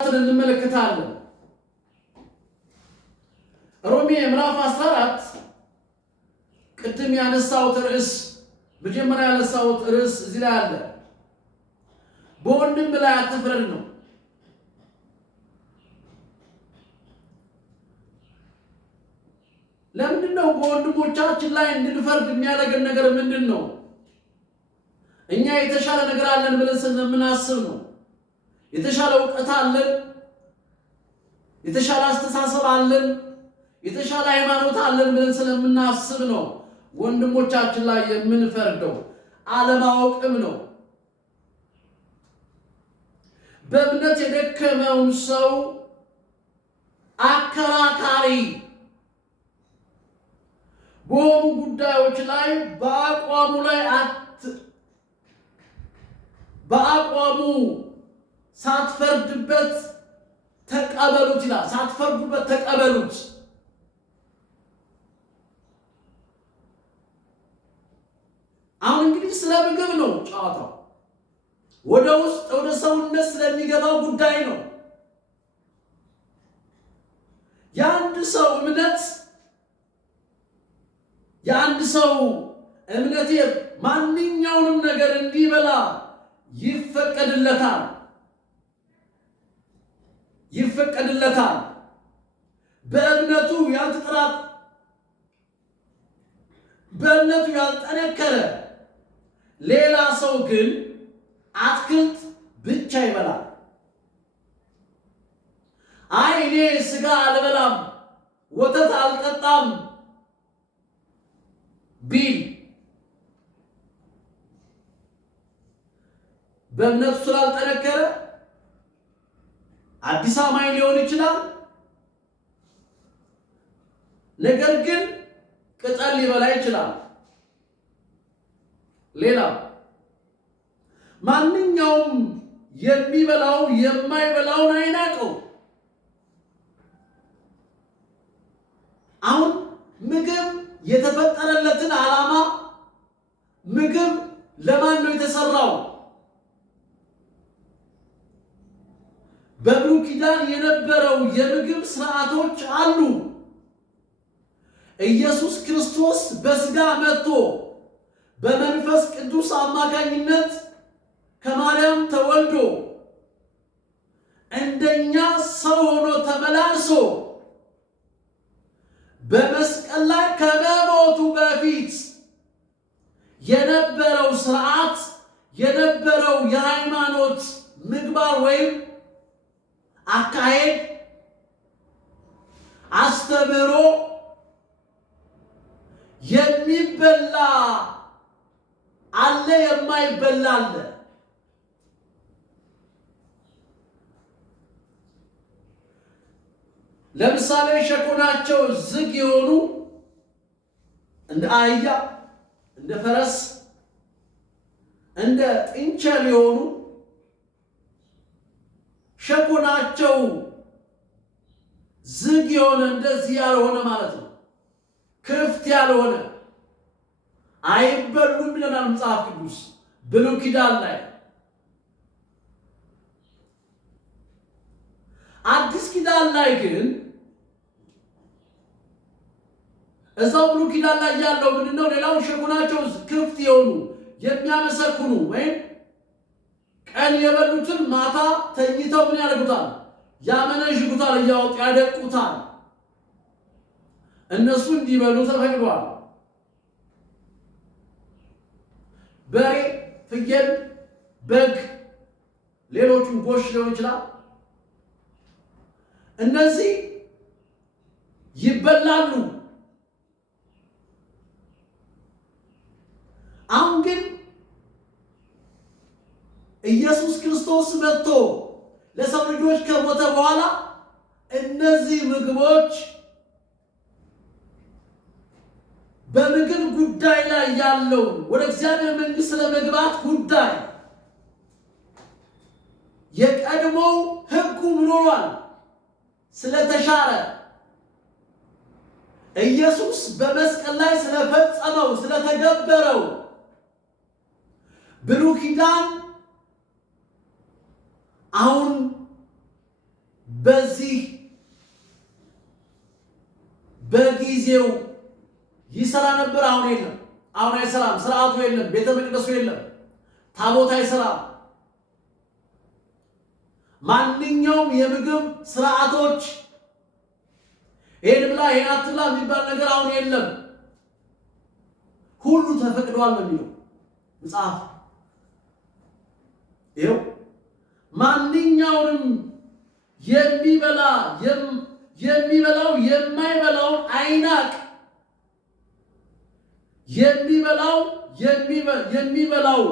እንመለከታለን። ሮሜ ምዕራፍ 14 ቅድም ያነሳሁት ርዕስ መጀመሪያ ያነሳሁት ርዕስ እዚህ ላይ አለ። በወንድም ላይ አትፍረድ ነው። ለምንድነው በወንድሞቻችን ላይ እንድንፈርድ የሚያደርገን ነገር ምንድነው? እኛ የተሻለ ነገር አለን ብለን ስለምናስብ ነው። የተሻለ ዕውቀት አለን፣ የተሻለ አስተሳሰብ አለን፣ የተሻለ ሃይማኖት አለን ብለን ስለምናስብ ነው ወንድሞቻችን ላይ የምንፈርደው። አለማወቅም ነው። በእምነት የደከመውን ሰው አከራካሪ በሆኑ ጉዳዮች ላይ በአቋሙ ሳትፈርድበት ተቀበሉት ይላል። ሳትፈርዱበት ተቀበሉት። አሁን እንግዲህ ስለ ምግብ ነው ጨዋታው። ወደ ውስጥ ወደ ሰውነት ስለሚገባው ጉዳይ ነው። የአንድ ሰው እምነት ማንኛውንም ነገር እንዲበላ ይፈቀድለታል። በእምነቱ ያልጠነከረ ሌላ ሰው ግን አትክልት ብቻ ይበላል። አይ እኔ ስጋ አልበላም፣ ወተት አልጠጣም ቢል በእምነቱ ስላልጠነከረ አዲስ አማኝ ሊሆን ይችላል። ነገር ግን ቅጠል ሊበላ ይችላል። ሌላ ማንኛውም የሚበላው የማይበላውን አይናቀው። አሁን ምግብ የተፈጠረለትን ዓላማ ምግብ ለማን ነው የተሰራው? በብሉይ ኪዳን የነበረው የምግብ ስርዓቶች አሉ። ኢየሱስ ክርስቶስ በስጋ መጥቶ በመንፈስ ቅዱስ አማካኝነት ከማርያም ተወልዶ እንደኛ ሰው ሆኖ ተመላልሶ በመስቀል ላይ ከመሞቱ በፊት የነበረው ስርዓት የነበረው የሃይማኖት ምግባር ወይም አካሄድ አስተምሮ የሚበላ አለ፣ የማይበላ አለ። ለምሳሌ ሸኮናቸው ዝግ የሆኑ እንደ አህያ፣ እንደ ፈረስ፣ እንደ ጥንቸል የሆኑ ሸኮናቸው ዝግ የሆነ እንደዚህ ያልሆነ ማለት ነው፣ ክፍት ያልሆነ አይበሉም ይለናል መጽሐፍ ቅዱስ ብሉይ ኪዳን ላይ። አዲስ ኪዳን ላይ ግን እዛው ብሉይ ኪዳን ላይ ያለው ምንድነው? ሌላው ሸኮናቸው ክፍት የሆኑ የሚያመሰክኑ ወይም ቀን የበሉትን ማታ ተኝተው ምን ያደርጉታል? ያመነዥጉታል፣ እያወጡ ያደቁታል። እነሱ እንዲበሉ ተፈቅዷል። በሬ፣ ፍየል፣ በግ፣ ሌሎቹም ጎሽ ሊሆን ይችላል። እነዚህ ይበላሉ። አሁን ግን ኢየሱስ ክርስቶስ መጥቶ ለሰው ልጆች ከሞተ በኋላ እነዚህ ምግቦች በምግብ ጉዳይ ላይ ያለው ወደ እግዚአብሔር መንግሥት ለመግባት ጉዳይ የቀድሞው ሕጉ ምኖሯል ስለተሻረ ኢየሱስ በመስቀል ላይ ስለፈጸመው ስለተገበረው ብሉይ ኪዳን አሁን በዚህ በጊዜው ይሰራ ነበር። አሁን የለም። አሁን አይሰራም። ስርዓቱ የለም። ቤተ መቅደሱ የለም። ታቦት አይሰራም። ማንኛውም የምግብ ስርዓቶች ይሄን ብላ ይሄን አትብላ የሚባል ነገር አሁን የለም። ሁሉ ተፈቅዷል ነው የሚለው መጽሐፍ። ይኸው ማንኛውንም የሚበላው የማይበላውን አይናቅ። የሚበላው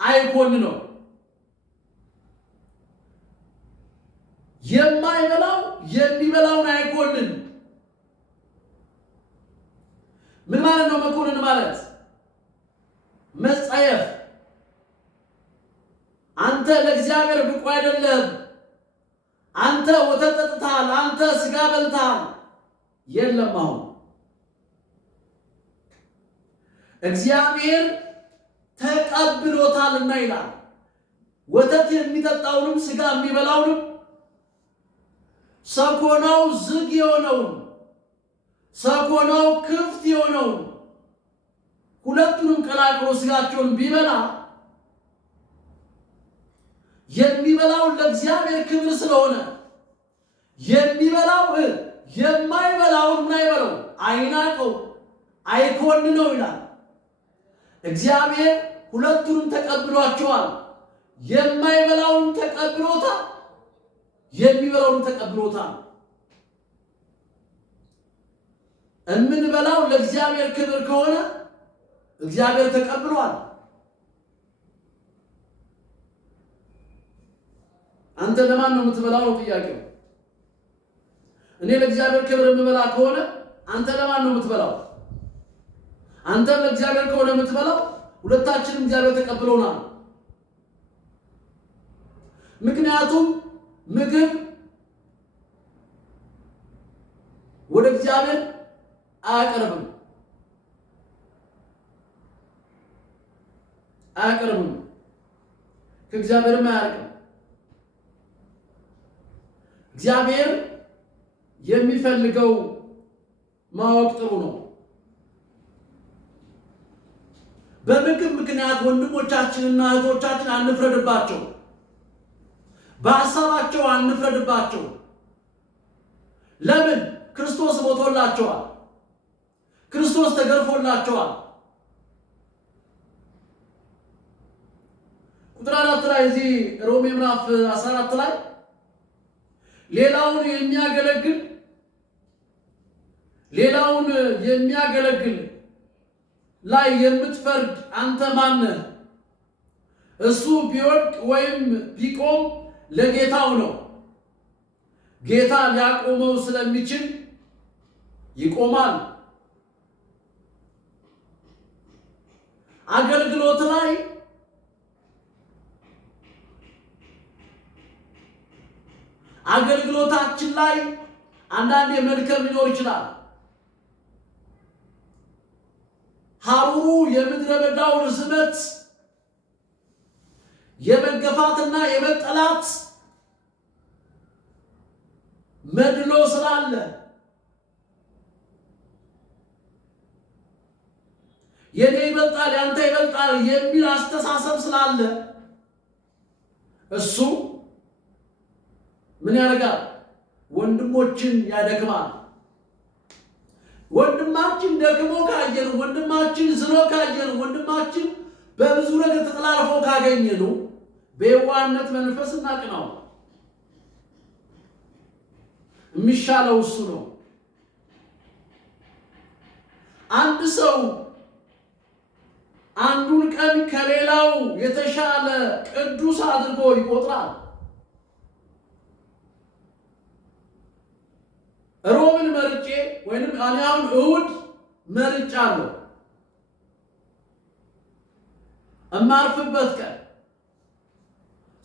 አይኮን ነው። የማይበላው የሚበላውን አይኮንን። ምን ማለት ነው? መኮንን ማለት መጸየፍ። አንተ ለእግዚአብሔር ብቁ አይደለም፣ አንተ ወተት ጠጥተሃል፣ አንተ ስጋ በልተሃል። የለም አሁን እግዚአብሔር ተቀብሎታልና ይላል። ወተት የሚጠጣውንም ስጋ የሚበላውንም ሰኮናው ዝግ የሆነውን ሰኮናው ክፍት የሆነውን ሁለቱንም ቀላቅሎ ስጋቸውን ቢበላ የሚበላው ለእግዚአብሔር ክብር ስለሆነ የሚበላው የማይበላውን ምን አይበለው፣ አይናቀው፣ አይኮንነው ይላል። እግዚአብሔር ሁለቱንም ተቀብሏቸዋል። የማይበላውን ተቀብሎታል፣ የሚበላውን ተቀብሎታል። የምንበላው ለእግዚአብሔር ክብር ከሆነ እግዚአብሔር ተቀብሏል። አንተ ለማን ነው የምትበላው ነው ጥያቄው። እኔ ለእግዚአብሔር ክብር የምበላ ከሆነ አንተ ለማን ነው የምትበላው? አንተ ለእግዚአብሔር ከሆነ የምትበላው ሁለታችንም እግዚአብሔር ተቀብሎናል። ምክንያቱም ምግብ ወደ እግዚአብሔር አያቀርብም። ከእግዚአብሔርም አያርቅም። እግዚአብሔር የሚፈልገው ማወቅ ጥሩ ነው። በምግብ ምክንያት ወንድሞቻችንና እህቶቻችን አንፍረድባቸው። በሐሳባቸው አንፍረድባቸው። ለምን? ክርስቶስ ሞቶላቸዋል። ክርስቶስ ተገርፎላቸዋል። ቁጥር 4 ላይ እዚህ ሮሜ ምዕራፍ 14 ላይ ሌላውን የሚያገለግል ላይ የምትፈርድ አንተ ማነህ? እሱ ቢወድቅ ወይም ቢቆም ለጌታው ነው። ጌታ ሊያቆመው ስለሚችል ይቆማል። አገልግሎት ላይ አገልግሎታችን ላይ አንዳንድ መድከም ሊኖር ይችላል። ሐሩሩ የምድረ በዳው ርዝመት የመገፋትና የመጠላት መድሎ ስላለ የኔ ይበልጣል ያንተ ይበልጣል የሚል አስተሳሰብ ስላለ እሱ ምን ያደርጋል? ወንድሞችን ያደክማል። ወንድማችን ደክሞ ካየን፣ ወንድማችን ዝሎ ካየን፣ ወንድማችን በብዙ ነገር ተጠላልፎ ካገኘን በየዋህነት መንፈስ እናቅናው። የሚሻለው እሱ ነው። አንድ ሰው አንዱን ቀን ከሌላው የተሻለ ቅዱስ አድርጎ ይቆጥራል። ሮብን መርጬ ወይንም አሁን እሑድ መርጫለሁ እማርፍበት ቀን።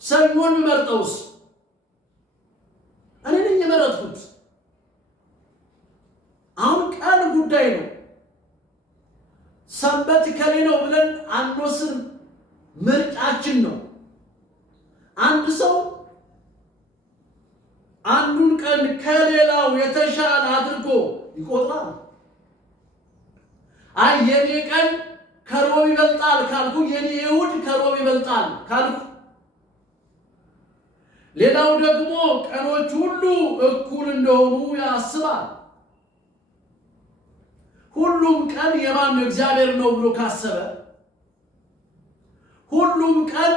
ሰኞን መርጠውስ እኔ ነኝ የመረጥኩት። አሁን ቀን ጉዳይ ነው። ሰንበት ከሌ ነው ብለን አንወስንም። ምርጫችን ነው። አንድ ሰው አንዱን ቀን ከሌላው የተሻለ አድርጎ ይቆጥራል። አይ የኔ ቀን ከሮብ ይበልጣል ካልኩ፣ የኔ እሑድ ከሮብ ይበልጣል ካልኩ፣ ሌላው ደግሞ ቀኖች ሁሉ እኩል እንደሆኑ ያስባል። ሁሉም ቀን የማን ነው? እግዚአብሔር ነው ብሎ ካሰበ፣ ሁሉም ቀን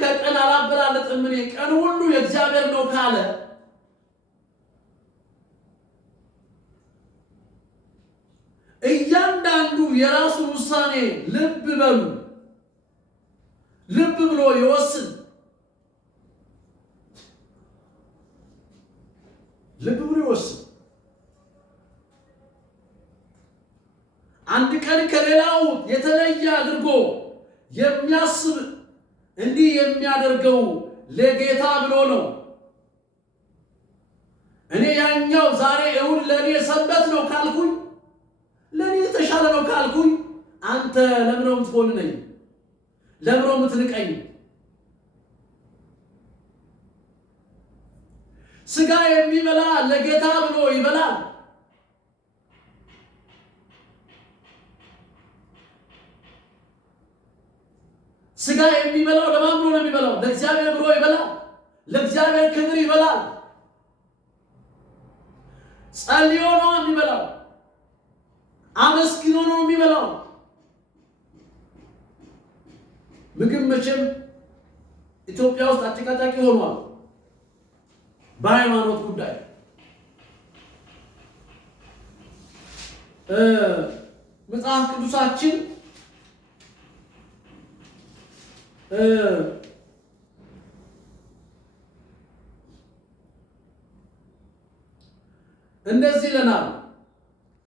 ከቀን አላበላለጥም እኔ ቀን ሁሉ የእግዚአብሔር ነው ካለ፣ እያንዳንዱ የራሱን ውሳኔ ልብ ብሎ ይወስን። ልብ ብሎ ይወስን። አንድ ቀን ከሌላው የተለየ አድርጎ የሚያስብ እንዲህ የሚያደርገው ለጌታ ብሎ ነው። እኔ ያኛው ዛሬ እሑድ ለኔ ሰንበት ነው ካልኩኝ፣ ለኔ የተሻለ ነው ካልኩኝ፣ አንተ ለምን ነው የምትፎንነኝ? ለምን ነው የምትንቀኝ? ስጋ የሚበላ ለጌታ ብሎ ይበላል። ስጋ የሚበላው ለማን ብሎ ነው የሚበላው? ለእግዚአብሔር ብሎ ይበላል። ለእግዚአብሔር ክብር ይበላል። ጸልዮ ነው የሚበላው። አመስግኖ ነው የሚበላው። ምግብ መቼም ኢትዮጵያ ውስጥ አጨቃጫቂ ሆኗል በሃይማኖት ጉዳይ። መጽሐፍ ቅዱሳችን እንደዚህ ይለናል።